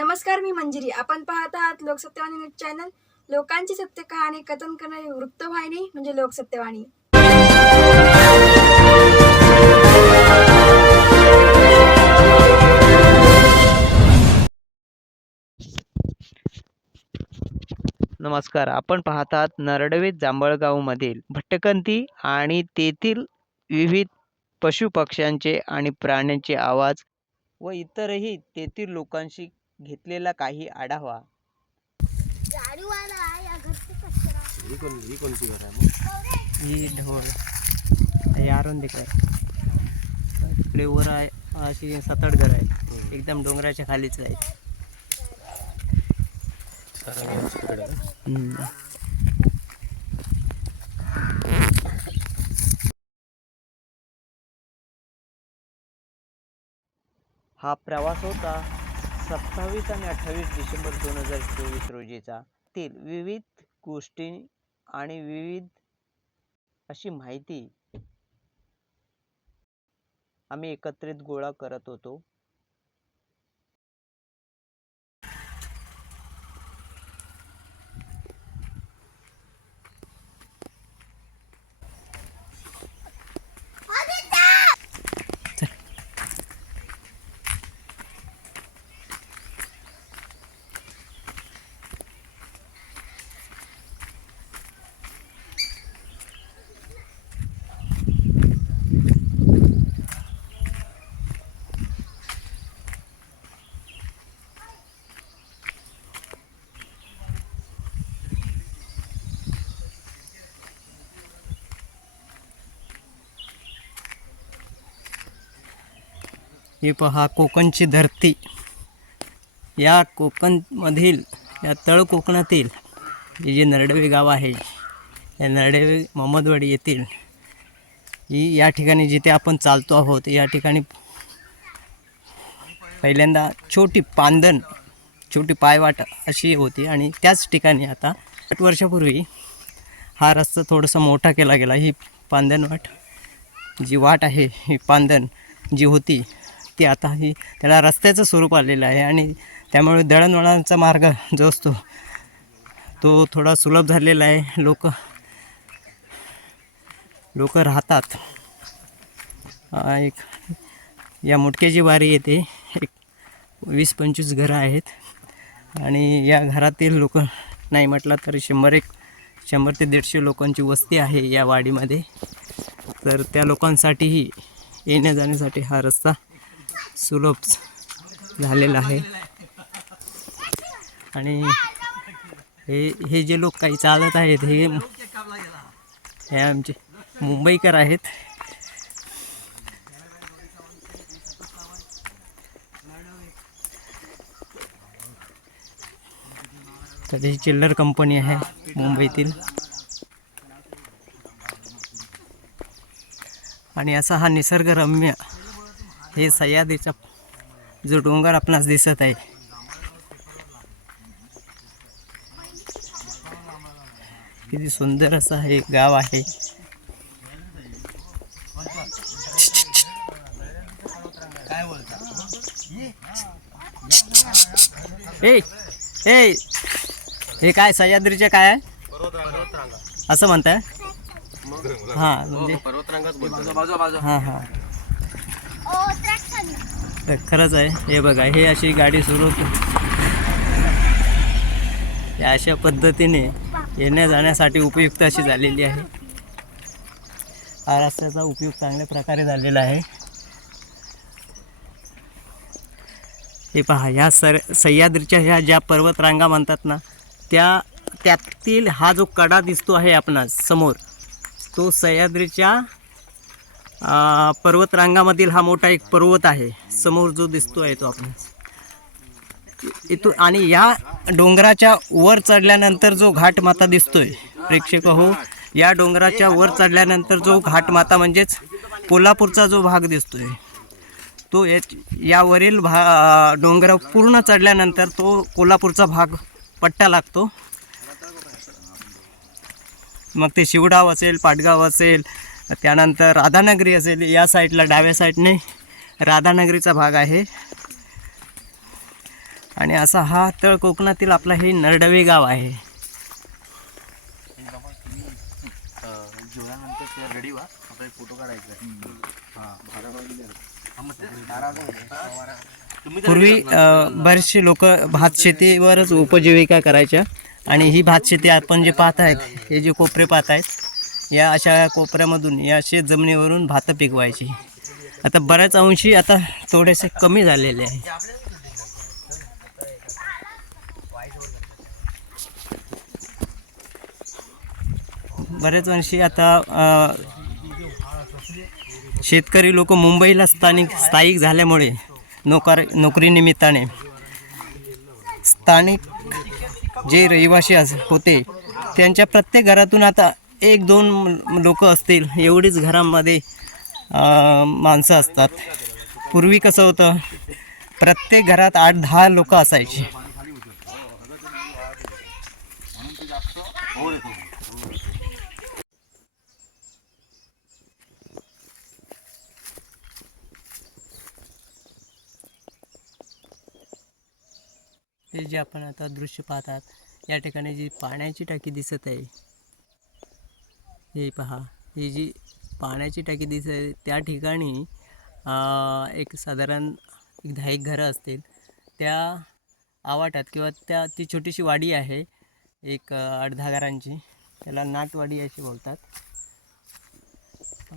नमस्कार मी मंजिरी. आपण पाहत आहात लोकसत्यवाणी न्यूज चॅनल. लोकांची सत्य कहाणी कथन करणारी वृत्तवाहिनी म्हणजे लोकसत्यवाणी नमस्कार. आपण पाहत आहात नरडवे जांभळगावमधील भटकंती आणि तेथील विविध पशुपक्ष्यांचे आणि प्राण्यांचे आवाज व इतरही तेथील लोकांशी घेतलेला काही आढावा. ही कोण कोणची घर आहे ही ढोल. हे आरुण दिकर इकडे वर आहे अशी सात आठ घर आहेत एकदम डोंगराच्या खालीच आहेत. हा प्रवास होता. सत्तावीस आणि अठ्ठावीस डिसेंबर दोन हजार चोवीस रोजीचा तील विविध गोष्टी आणि विविध अशी माहिती आम्ही एकत्रित गोळा करत होतो. ही पहा कोकणची धरती. या कोकणमधील या तळ कोकणातील हे जे नरडवे गाव आहे या नरडवे मोहम्मदवाडी येथील ही या ठिकाणी जिथे आपण चालतो आहोत या ठिकाणी पहिल्यांदा छोटी पांदण छोटी पायवाट अशी होती आणि त्याच ठिकाणी आता आठ वर्षापूर्वी हा रस्ता थोडासा मोठा केला गेला. ही पांदनवाट जी वाट आहे ही पांदण जी होती ती आता ही त्याला रस्त्याचं स्वरूप आलेलं आहे आणि त्यामुळे दळणवळणाचा मार्ग जो असतो तो थोडा सुलभ झालेला आहे. लोक लोक राहतात. एक या मुटक्याची वारी येते. एक वीस पंचवीस घरं आहेत आणि या घरातील लोक नाही म्हटलं तर शंभर एक शंभर ते दीडशे लोकांची वस्ती आहे या वाडीमध्ये. तर त्या लोकांसाठीही येण्या जाण्यासाठी हा रस्ता सुलभ झालेला आहे. आणि हे हे जे लोक काही चालत आहेत हे हे आमचे मुंबईकर आहेत. तर ही चिल्लर कंपनी आहे मुंबईतील. आणि असा हा निसर्गरम्य हे सह्याद्रीचा जो डोंगर आपणास दिसत आहे. किती सुंदर असं हे गाव आहे. ए ए हे काय सह्याद्रीचे काय आहे? असं म्हणताय? हां म्हणजे हां हां. तर खरंच आहे. हे बघा हे अशी गाडी सुरू या अशा पद्धतीने येण्या जाण्यासाठी उपयुक्त अशी झालेली आहे. हा रस्त्याचा उपयोग चांगल्या प्रकारे झालेला आहे. हे पहा ह्या सर सह्याद्रीच्या ह्या ज्या पर्वतरांगा म्हणतात ना त्या त्यातील हा जो कडा दिसतो आहे आपणास समोर तो सह्याद्रीच्या पर्वतरांगामधील हा मोठा एक पर्वत आहे. समोर जो दिसतो आहे तो आपण. इथून आणि या डोंगराच्या वर चढल्यानंतर जो घाट माता दिसतोय प्रेक्षक हो या डोंगराच्या वर चढल्यानंतर जो घाट माता म्हणजेच कोल्हापूरचा जो भाग दिसतोय तो यावरील भा डोंगर पूर्ण चढल्यानंतर तो कोल्हापूरचा भाग पट्टा लागतो. मग ते शिवडाव असेल पाटगाव असेल त्यानंतर राधानगरी असेल या साईडला डाव्या साईडने राधानगरीचा भाग आहे. आणि असा हा तळ कोकणातील आपला हे नरडवे गाव आहे. पूर्वी बरेचसे लोक भात शेतीवरच उपजीविका करायच्या. आणि ही भात शेती आपण जे पाहत आहेत हे जे कोपरे पाहत आहेत या अशा कोपऱ्यामधून या शेत जमिनीवरून भातं पिकवायची. आता बऱ्याच अंशी आता थोडेसे कमी झालेले आहे बरेच अंशी आता शेतकरी लोक मुंबईला स्थानिक स्थायिक झाल्यामुळे नोकर नोकरीनिमित्ताने स्थानिक जे रहिवासी होते त्यांच्या प्रत्येक घरातून आता एक दोन लोक असतील एवढीच घरामध्ये माणसं असतात. पूर्वी कसं होतं प्रत्येक घरात आठ दहा लोक असायची. हे जे आपण आता दृश्य पाहतात या ठिकाणी जी पाण्याची टाकी दिसत आहे हे पहा ही जी पाण्याची टाकी दिसत आहे त्या ठिकाणी एक साधारण एक दहा एक घरं असतील. त्या आवाटात किंवा त्या ती छोटीशी वाडी आहे एक अर्धा घरांची. त्याला नाटवाडी अशी बोलतात.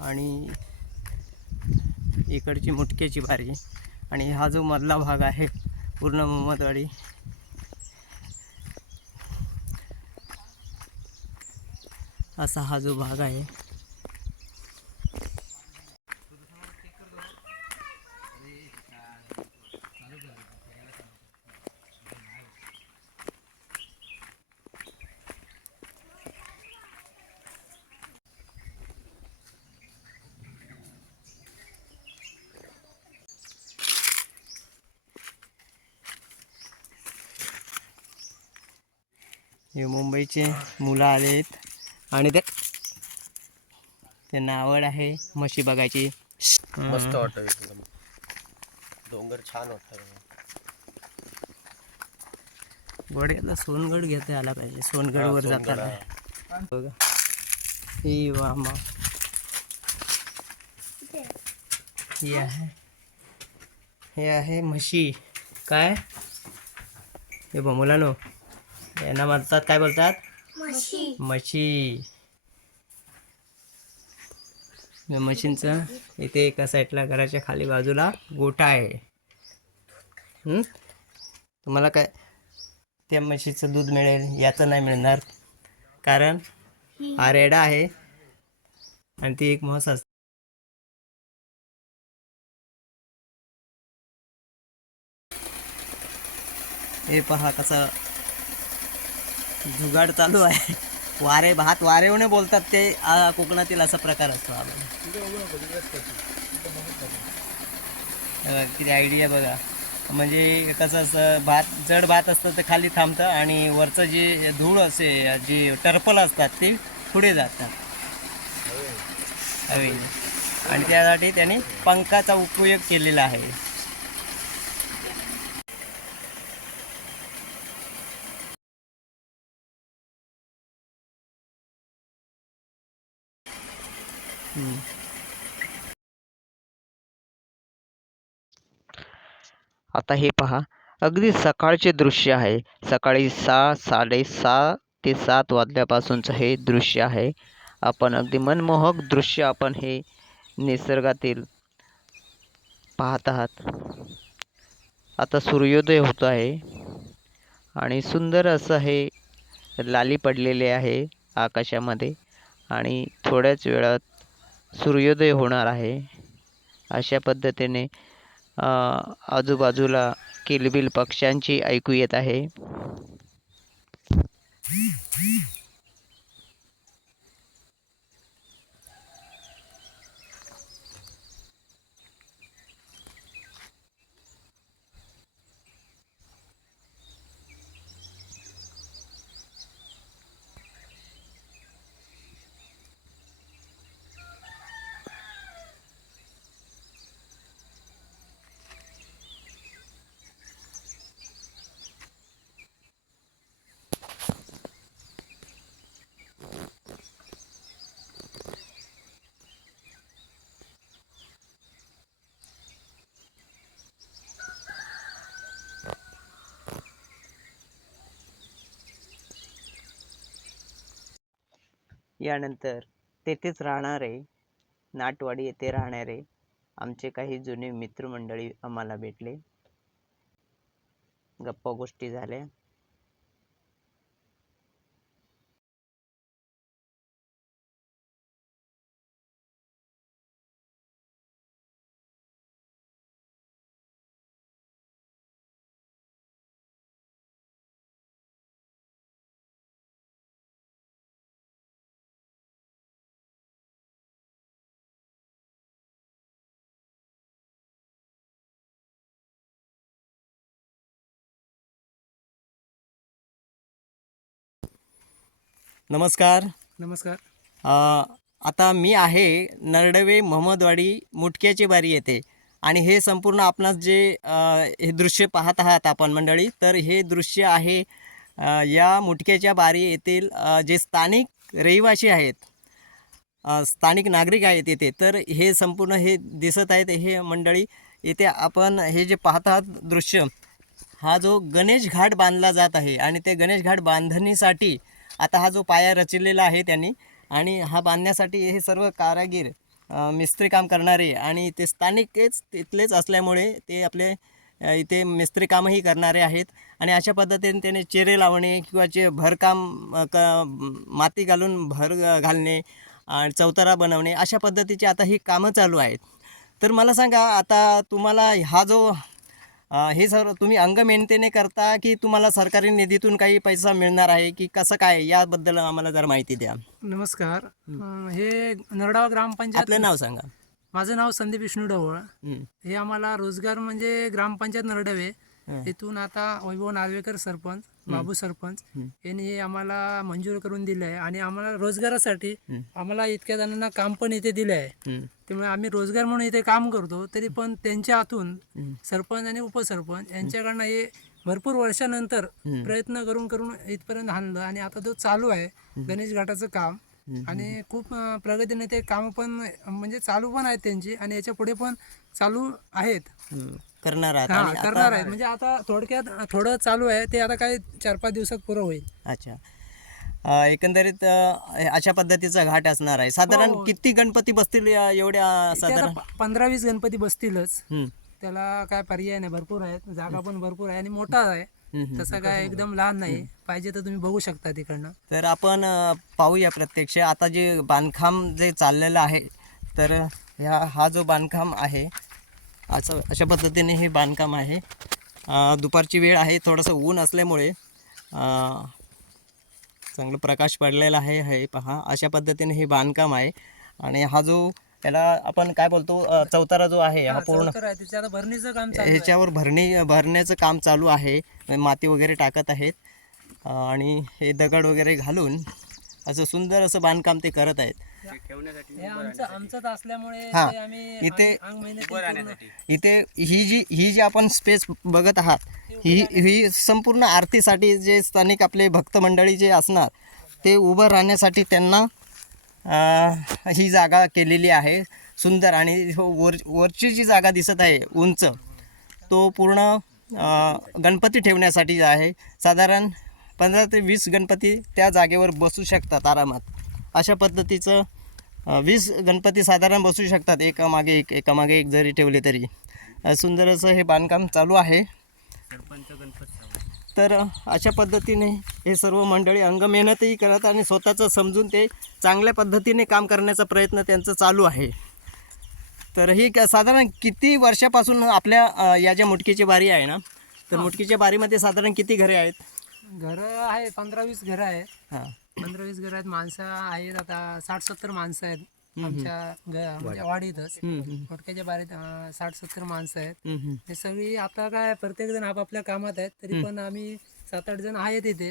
आणि इकडची मुटक्याची बारी. आणि हा जो मधला भाग आहे पूर्ण मोहम्मदवाडी असा हा जो भाग आहे. हे मुंबईचे मुलं आले आहेत आणि ते त्यांना आवड आहे म्हशी बघायची. मस्त वाटतं एकदम. डोंगर छान वाटतं सोनगड घेता आला पाहिजे. सोनगडवर जाताना. बघा. ही वामा. ही आहे. हे आहे म्हशी. काय? हे बघ मुलांनो. यांना म्हणतात काय बोलतात? म्हशी. या म्हशींचं इथे एका साईडला घराच्या खाली बाजूला गोठा आहे. तुम्हाला काय त्या म्हशीचं दूध मिळेल याचं नाही मिळणार. कारण हा रेडा आहे आणि ती एक म्हस असते. हे पहा कसं जुगाड चालू आहे. वारे भात वारेवणे बोलतात ते कोकणातील असा प्रकार असतो आपण किती आयडिया बघा. म्हणजे कसं असं भात जड भात असतं तर खाली थांबतं आणि वरचं जे धूळ असे जी टर्पल असतात ते पुढे जातात. हवे. आणि त्यासाठी त्याने पंखाचा उपयोग केलेला आहे. आता हे पहा. अगदी सकाळचे दृश्य आहे. सकाळी सहा साडेसहा ते सात वाजल्यापासूनचं हे दृश्य आहे. आपण अगदी मनमोहक दृश्य आपण हे निसर्गातील पाहत आहात. आता सूर्योदय होत आहे आणि सुंदर असं हे लाली पडलेले आहे आकाशामध्ये आणि थोड्याच वेळात सूर्योदय होणार आहे. अशा पद्धतीने आजूबाजूला किलबिल पक्ष्यांची ऐकू येत आहे. यानंतर तेथेच राहणारे नाटवाडी येथे राहणारे आमचे काही जुने मित्रमंडळी आम्हाला भेटले. गप्पा गोष्टी झाल्या. नमस्कार. नमस्कार. अ, आता मी आहे नरडवे महमदवाडी मुटक्याची बारी येते आणि हे संपूर्ण आपणास जे अ, हे दृश्य पाहत आहात आपण मंडळी तर हे दृश्य आहे अ, या मुटक्याच्या बारी येथील अ, जे स्थानिक रहिवासी आहेत अ, स्थानिक नागरिक आहेत येथे तर हे संपूर्ण हे दिसत आहेत हे मंडळी इथे आपण हे जे पाहत आहात दृश्य हा जो गणेश घाट बांधला जात आहे. आणि ते गणेश घाट बांधणीसाठी आता हा जो पाया रचलेला आहे त्यांनी आणि हा बांधण्यासाठी हे सर्व कारागीर मिस्त्री काम करणारे आणि ते स्थानिकच तिथलेच असल्यामुळे ते आपले इथे मिस्त्री कामही करणारे आहेत आणि अशा पद्धतीने त्याने चेरे लावणे किंवा जे भरकाम क माती घालून भर घालणे आणि चौतारा बनवणे अशा पद्धतीची आता ही कामं चालू आहेत. तर मला सांगा आता तुम्हाला हा जो हे सर्व तुम्ही अंगमेहनतीने करता की तुम्हाला सरकारी निधीतून काही पैसा मिळणार आहे की कसं काय? याबद्दल आम्हाला जर माहिती द्या. नमस्कार. हे. नरडाव ग्रामपंचायत आपलं नाव सांगा. माझं नाव संदीप विष्णू ढवळ. हं. आम्हाला रोजगार म्हणजे ग्रामपंचायत नरडवे. इथून आता वैभव नार्वेकर सरपंच. बाबू सरपंच. यांनी हे आम्हाला मंजूर करून दिले आहे आणि आम्हाला रोजगारासाठी. आम्हाला इतक्या जणांना काम पण इथे दिले आहे. त्यामुळे आम्ही रोजगार म्हणून इथे काम करतो तरी पण त्यांच्या हातून. सरपंच आणि उपसरपंच यांच्याकडनं हे भरपूर वर्षानंतर. प्रयत्न करून करून इथपर्यंत आणलं आणि आता जो चालू आहे गणेश घाटाचं काम. आणि खूप प्रगतीने ते काम पण म्हणजे चालू पण आहेत त्यांची आणि याच्यापुढे पण चालू आहेत. करणार आहात. हा आणि आता- करणार आहेत. म्हणजे आता थोडक्यात थोडं चालू आहे ते आता काय चार पाच दिवसात पुरं होईल. अच्छा. अ, एकंदरीत अ, अशा पद्धतीचा घाट असणार आहे. साधारण हो. किती गणपती बसतील या एवढ्या ते साधारण? आता पंधरा वीस गणपती बसतीलच. त्याला काय पर्याय नाही भरपूर आहेत. जागा पण भरपूर आहे आणि मोठा आहे. तसं काय एकदम लहान नाही. पाहिजे तर तुम्ही बघू शकता तिकडनं. तर आपण पाहूया प्रत्यक्ष. आता जे बांधकाम जे चाललेलं आहे तर ह्या हा जो बांधकाम आहे असं अशा पद्धतीने हे बांधकाम आहे. दुपारची वेळ आहे थोडंसं ऊन असल्यामुळे चांगलं प्रकाश पडलेला आहे हे पहा. अशा पद्धतीने हे बांधकाम आहे. आणि हा जो त्याला आपण काय बोलतो चौतारा जो आहे हा पूर्ण भरणीचं काम ह्याच्यावर भरणी भरण्याचं काम चालू आहे. माती वगैरे टाकत आहेत. आणि हे दगड वगैरे घालून असं सुंदर असं बांधकाम ते करत आहेत. हे इथे- इथे ही जी ही जी आपण स्पेस बघत आहात ही ही संपूर्ण आरतीसाठी जे स्थानिक आपले भक्त मंडळी जे असणार ते उभं राहण्यासाठी त्यांना ही जागा केलेली आहे. सुंदर आणि हो, वर वरची जी जागा दिसत आहे उंच तो पूर्ण गणपती ठेवण्यासाठी आहे. साधारण पंधरा ते वीस गणपती त्या जागेवर बसू शकतात आरामात. अशा पद्धतीचं वीस गणपती साधारण बसू शकतात एकामागे एक एकामागे एक जरी ठेवले तरी. सुंदर असं हे बांधकाम चालू आहे. गणपती. तर अशा पद्धतीने हे सर्व मंडळी अंगमेहनतही करत आणि स्वतःचं समजून ते चांगल्या पद्धतीने काम करण्याचा प्रयत्न त्यांचं चालू आहे. तर ही क- साधारण किती वर्षापासून आपल्या या ज्या मुटकीची बारी आहे ना तर मुटकीच्या बारीमध्ये साधारण किती घरे आहेत? घरं आहे पंधरा वीस घरं आहेत. हां. पंधरा वीस घरं आहेत माणसं आहेत आता साठ सत्तर माणसं आहेत. आमच्या घ- म्हणजे वाडीतच. मोठक्याच्या बारीत अं, साठ सत्तर माणसं आहेत. हम्म. हे सगळी आता काय प्रत्येक जण आपापल्या कामात आहेत तरी पण आम्ही सात आठ जण आहेत इथे.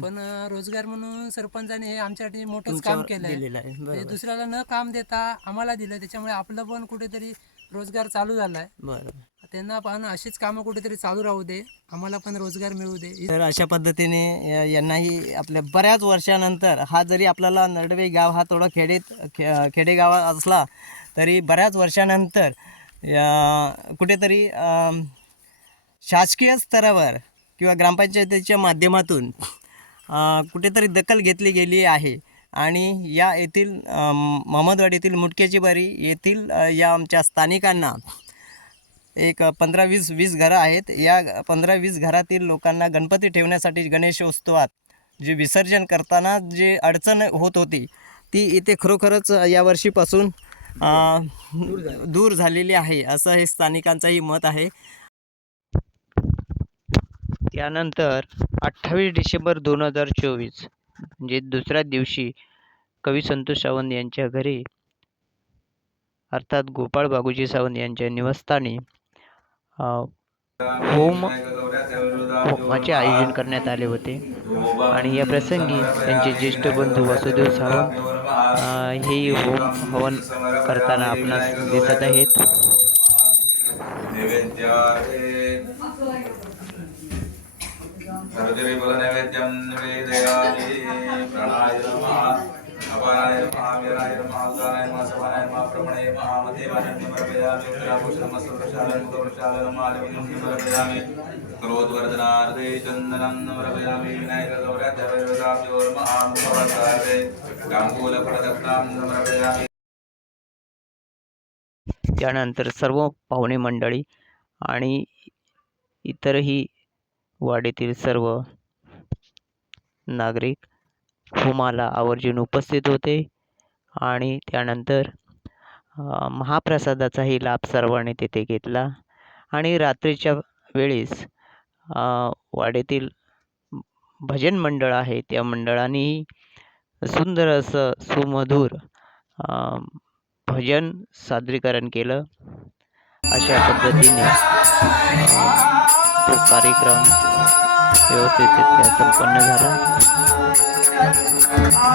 पण अं, रोजगार म्हणून सरपंचाने हे आमच्यासाठी मोठंच काम केलंय. दिलेलं आहे. म्हणजे बरोबर. दुसऱ्याला न काम देता आम्हाला दिलं त्याच्यामुळे आपलं पण कुठेतरी रोजगार चालू झालाय. त्यांना पण अशीच कामं कुठेतरी चालू राहू दे. आम्हाला पण रोजगार मिळू दे. तर अशा पद्धतीने या- यांनाही आपल्या बऱ्याच वर्षानंतर हा जरी आपल्याला नडवे गाव हा थोडा खेडेत खे खेडेगाव असला तरी बऱ्याच वर्षानंतर या- कुठेतरी अम, शासकीय स्तरावर किंवा ग्रामपंचायतीच्या माध्यमातून अ, कुठेतरी दखल घेतली गेली आहे. आणि या येथील अं, येथील मुटक्याची बारी येथील या आमच्या स्थानिकांना एक पंधरा वीस वीस घरं आहेत. या पंधरा वीस घरातील लोकांना गणपती ठेवण्यासाठी गणेशोत्सवात जे विसर्जन करताना जे अडचण होत होती ती इथे खरोखरच यावर्षीपासून दूर झालेली आहे असं हे स्थानिकांचंही मत आहे. त्यानंतर अठ्ठावीस डिसेंबर दोन हजार चोवीस म्हणजे दुसऱ्या दिवशी कवी संतोष सावंत यांच्या घरी अर्थात गोपाळ बागुजी सावंत यांच्या निवासस्थानी होम होमाचे आयोजन करण्यात आले होते. आणि या प्रसंगी त्यांचे ज्येष्ठ बंधू वासुदेव सावंत हे होम हवन करताना आपणास दिसत आहेत. नैवेद्यम प्रणाय अपाराय समर्पयामि उत्तराभूषणं समर्पयामि समर्पयामि क्रोधवर्धनार्थे चन्दनं समर्पयामि गाङ्गूलफलदत्तां समर्पयामि त्यानंतर सर्व पाहुणे मंडळी आणि इतरही वाडीतील सर्व नागरिक होमाला आवर्जून उपस्थित होते. आणि त्यानंतर महाप्रसादाचाही लाभ सर्वांनी तेथे घेतला. आणि रात्रीच्या वेळेस वाडेतील वाडीतील भजन मंडळ आहे त्या मंडळानेही सुंदर असं सुमधूर भजन सादरीकरण केलं. अशा पद्धतीने तो कार्यक्रम व्यवस्थितरित्या संपन्न झाला. ఆ